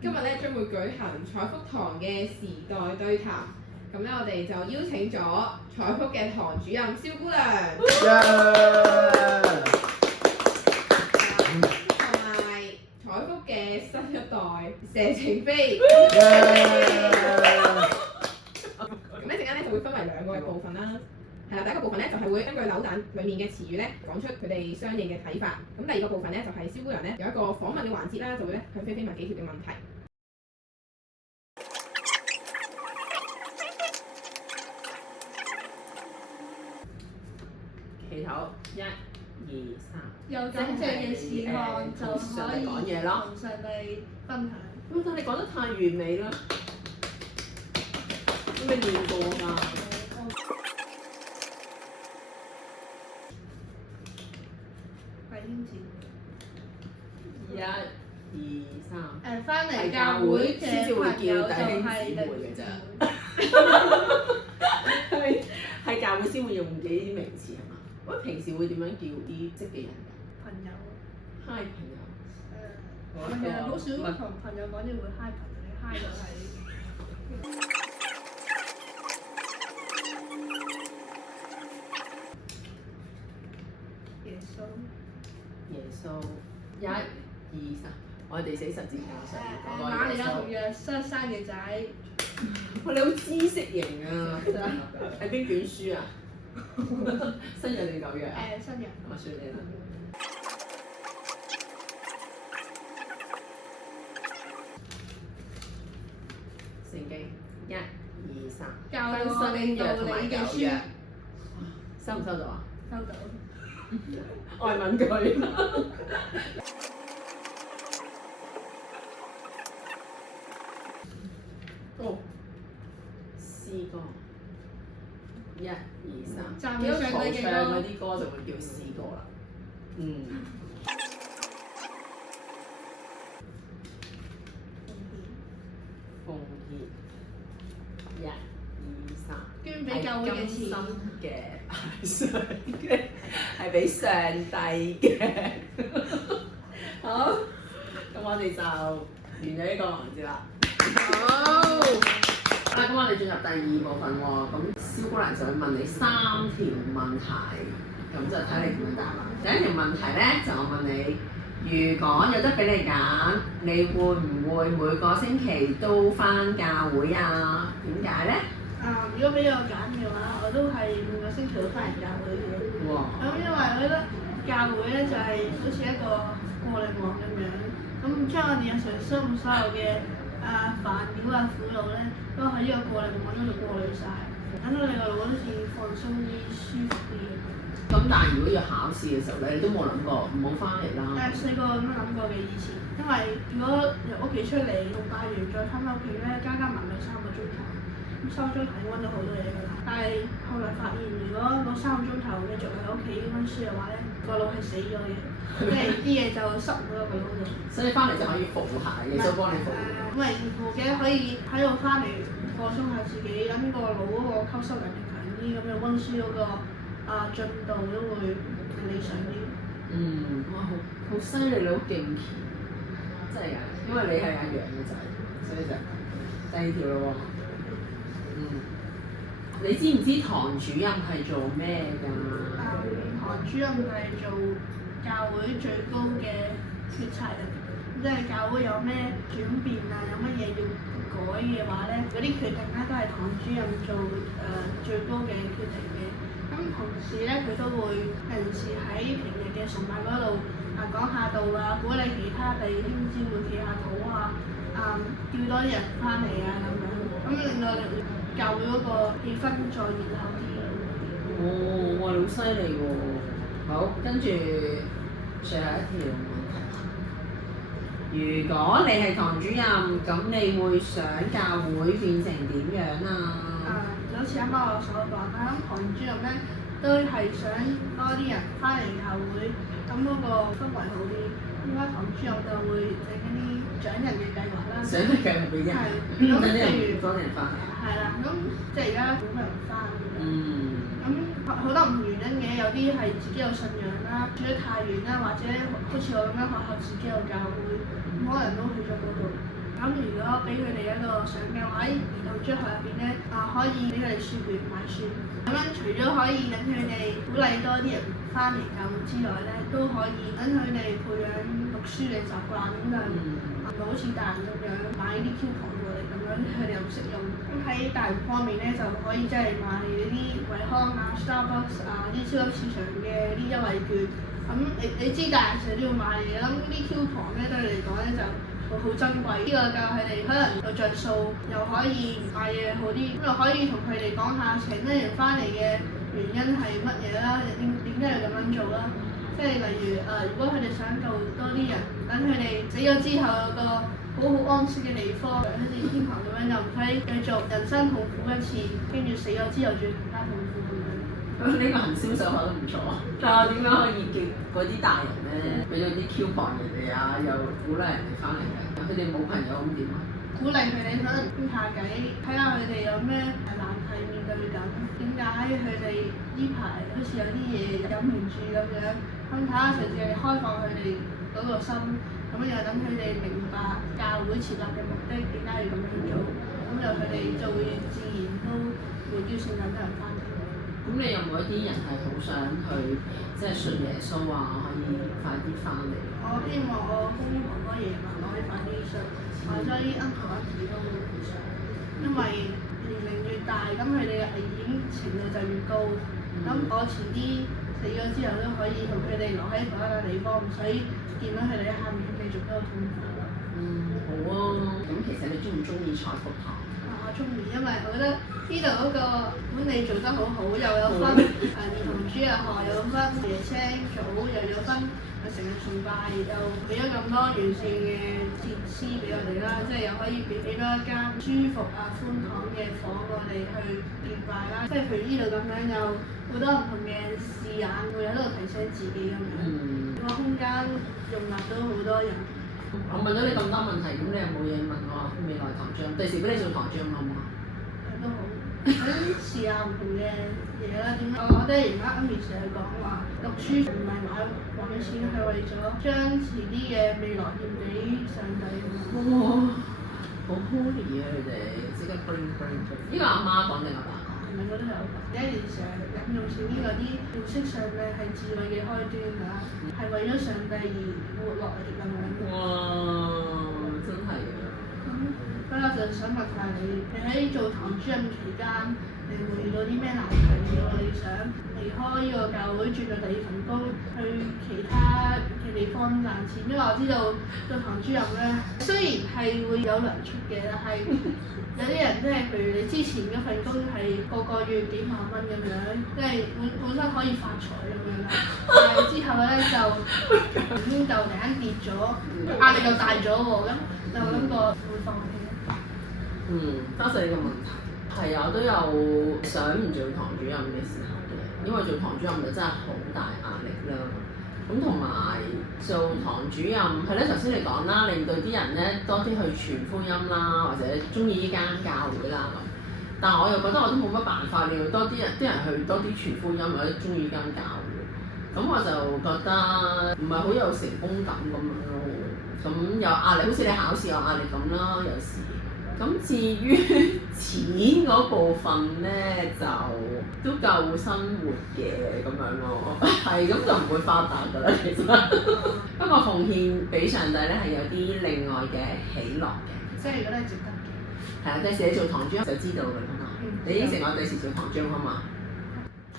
今日咧將會舉行彩福堂嘅時代對談，咁咧我哋就邀請咗彩福嘅堂主任蕭姑娘，同埋彩福嘅新一代謝晴飛。咁一陣間咧就會分為兩個嘅部分啦。係啦，第一個部分咧就係會根據扭蛋裡面嘅詞語咧講出佢哋相應嘅睇法。咁第二個部分咧就係蕭姑娘咧有一個訪問嘅環節啦，就會咧向菲菲問幾條嘅問題。祈禱1、2、3。有感謝嘅事項就可以講嘢咯。同上帝分享。但你講得太完美啦！你未練過㗎？弟兄姊妹。1、2、3。翻嚟教會先至會嘅朋友就叫弟兄係姊妹嘅咋。係教會先會用嘅呢啲名詞係嘛？咁平時會點樣叫啲識嘅人㗎？朋友。嗨朋友。係啊，好少同朋友講嘢會嗨朋友，你嗨就係。耶穌。耶穌1、2、3，我哋死十字架上嗰個瑪利耶穌。亞同約瑟生嘅仔。哇！你好知識型啊，真係喺邊卷書啊？新約定舊約啊？新約。我算你啦。聖經1、2、3。教我哋道理嘅書。收唔收到啊？收到。我係問佢。哦，詩歌1、2、3。讚美上帝嘅歌。唱嗰啲歌就會叫詩歌啦。奉獻1、2、3。捐俾教會嘅錢。係俾上帝嘅。好，咁我哋就完咗呢個環節啦。好。咁我哋進入第二部分喎。咁蕭姑娘就會問你3條問題，咁就睇你點樣答啦。第一條問題咧，就我問你，如果有得俾你揀，你會唔會每個星期都返教會啊？點解咧？如果俾我揀嘅話，我都係每個星期都翻嚟教會嘅。哇！咁因為我覺得教會咧就係好似一個過濾網咁樣，咁將我哋日常生活所有嘅煩擾啊苦惱咧，都喺呢個過濾網嗰度過濾晒，等到你個腦好似放鬆啲、舒服啲。咁但係如果要考試嘅時候咧，你都冇諗過唔好翻嚟啦。細個咁樣諗過嘅以前，因為如果由屋企出嚟讀大完再翻屋企咧，加埋咪3個鐘頭。咁收咗體温咗好多嘢㗎啦，但係後來發現，如果嗰3個鐘頭繼續喺屋企温書嘅話咧，個腦係死咗嘅，即係啲嘢就塞唔到個腦度。所以翻嚟就可以復下，耶穌幫你復。咁咪復嘅，可以喺度翻嚟放鬆下自己，等個腦嗰個吸收能力強啲，咁樣温書嗰個進度都會理想啲。哇！好犀利，你好勁甜，真係㗎，因為你係阿楊嘅仔，所以就第2條咯喎。你知唔知堂主任係做咩㗎？堂主任係做教會最高嘅決策人，即係教會有咩轉變啊，有乜嘢要改嘅話咧，嗰啲決定咧都係堂主任做最高嘅決定嘅。咁同時咧，佢都會平時喺平日嘅崇拜嗰度講下道啊，鼓勵其他弟兄姊妹祈下禱啊，叫多啲人翻嚟啊咁樣，咁令到教會嗰個氣氛再熱鬧啲。哇！你好犀利喎！好，跟住最後一條問題。如果你係堂主任，咁你會想教會變成點樣啊？就好似啱啱我所講啦，咁堂主任咧都係想多啲人翻嚟教會，咁嗰個氛圍好啲。而家堂主任就會整一啲獎人嘅計劃啦。想去繼續俾人，等啲人多啲人翻嚟。係啦，咁即係而家好多人翻。咁好多唔同原因嘅，有啲係自己有信仰啦，住得太遠啦，或者好似我咁樣學校自己有教會，咁可能都去咗嗰度。咁如果俾佢哋一個上嘅話，喺兒童專學入邊咧可以俾佢哋書本買書。咁樣除咗可以等佢哋鼓勵多啲人翻嚟教會之外咧，都可以等佢哋培養讀書嘅習慣，咁就唔好似大人咁樣買啲 coupon過嚟咁樣，佢哋又唔識用。咁喺大人方面咧，就可以即係買嗰啲惠康啊、Starbucks 啊啲超級市場嘅啲優惠券。咁你知大人成日都要買嘢，咁啲 coupon咧對佢嚟講咧就好珍貴。呢個教佢哋可能有着數，又可以買嘢好啲，咁又可以同佢哋講下請啲人翻嚟嘅原因係乜嘢啦，點解要咁樣做啦？即係例如如果佢哋想做多啲人，等佢哋死咗之後有個好安息嘅地方，好似天堂咁樣，又唔使繼續人生痛苦一次，跟住死咗之後仲要更加痛苦咁樣。呢個行銷手法都唔錯，但係點解可以叫嗰啲大人咧俾咗啲 coupon 人哋啊，又鼓勵人哋翻嚟嘅？佢哋冇朋友咁點啊？鼓勵佢哋可能傾下偈，睇下佢哋有咩難題面對緊，點解佢哋呢排好似有啲嘢忍唔住咁樣，咁睇下隨住佢哋開放佢哋嗰個心，咁又等佢哋明白教會設立嘅目的，點解要咁樣做，咁就佢哋就會自然都會邀請更多人翻嚟。咁你有冇一啲人係好想去即係信耶穌啊？可以快啲翻嚟？我希望我公公婆婆爺爺嫲嫲可以快啲信，或者啲 uncle auntie 都會信，因為年齡越大，咁佢哋嘅危險程度就越高。咁我遲啲死咗之後都可以同佢哋留喺同一個地方，唔使見到佢哋喺下面繼續喺度痛苦。好啊。咁其實你中唔中意菜福堂？我中意，因為我覺得呢度嗰個管理做得好好，又有分兒童主日學，又有分椰青組，又有分成日崇拜，又俾咗咁多完善嘅設施俾我哋啦，即係又可以俾多一間舒服寬敞嘅房我哋去敬拜啦，即係譬如呢度咁樣有好多唔同嘅視眼，會喺度提醒自己咁樣，個空間容納到好多人。我問咗你咁多問題，咁你有冇嘢問我未來堂章？第時俾你做堂章好唔好？都好，想試下唔同嘅嘢啦。點解我爹哋媽咪成日講話讀書唔係揾錢，係為咗將遲啲嘅未來獻俾上帝。哇！好 holy 啊！佢哋即刻 bling。呢個阿媽講定阿爸講？兩個都有講。爹哋成日引用聖經嗰啲認識上帝係智慧嘅開端㗎，係為咗上帝而活落嚟咁樣。哇！真係啊！咁我就想問下你喺做堂主任期間，你會遇到啲咩難題？我哋想離開呢個教會，轉到第二份工，去其他嘅地方賺錢。因為我知道做堂主任咧，雖然係會有糧出嘅，但係有啲人即係譬如你之前嗰份工係個月幾萬蚊咁樣，即係本身可以發財咁樣啦。但係之後咧就突然間跌咗，壓力又大咗喎，咁就諗過會放棄。多謝你個問題。係啊，我都有想唔做堂主任嘅時候嘅，因為做堂主任就真係好大壓力啦。咁同埋做堂主任係咧，頭先你講啦，令到啲人咧多啲去傳福音啦，或者中意呢間教會啦咁。但係我又覺得我都冇乜辦法令到多啲人去多啲傳福音或者中意呢間教會。咁我就覺得唔係好有成功感咁樣咯。咁有壓力，好似你考試有壓力咁啦，有時。咁至於錢嗰部分咧，就都夠生活嘅咁樣咯，係咁就唔會發達㗎啦，其實。不過奉獻俾上帝咧係有啲另外嘅喜樂嘅，即係如果你值得嘅。係啊，第時你做堂長就知道㗎啦嘛。你應承我第時做堂長好嘛？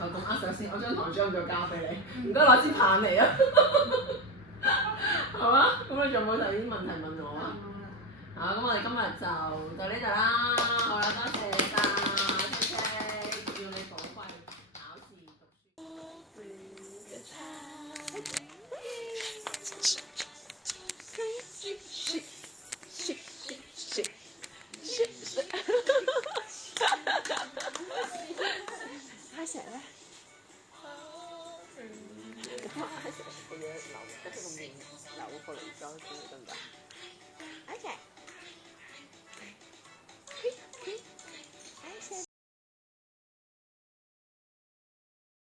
我咁握手先，我將堂長就交俾你，唔該攞支棒嚟啊！好啊，咁你仲有冇第啲問題問我啊？好，咁我哋今日就到呢度啦。好啦，多謝晒，謝謝，要你寶貴考試讀蝦蛇咧？咁啊，蝦蛇個嘢扭，得個面扭過嚟裝先得唔得？OK。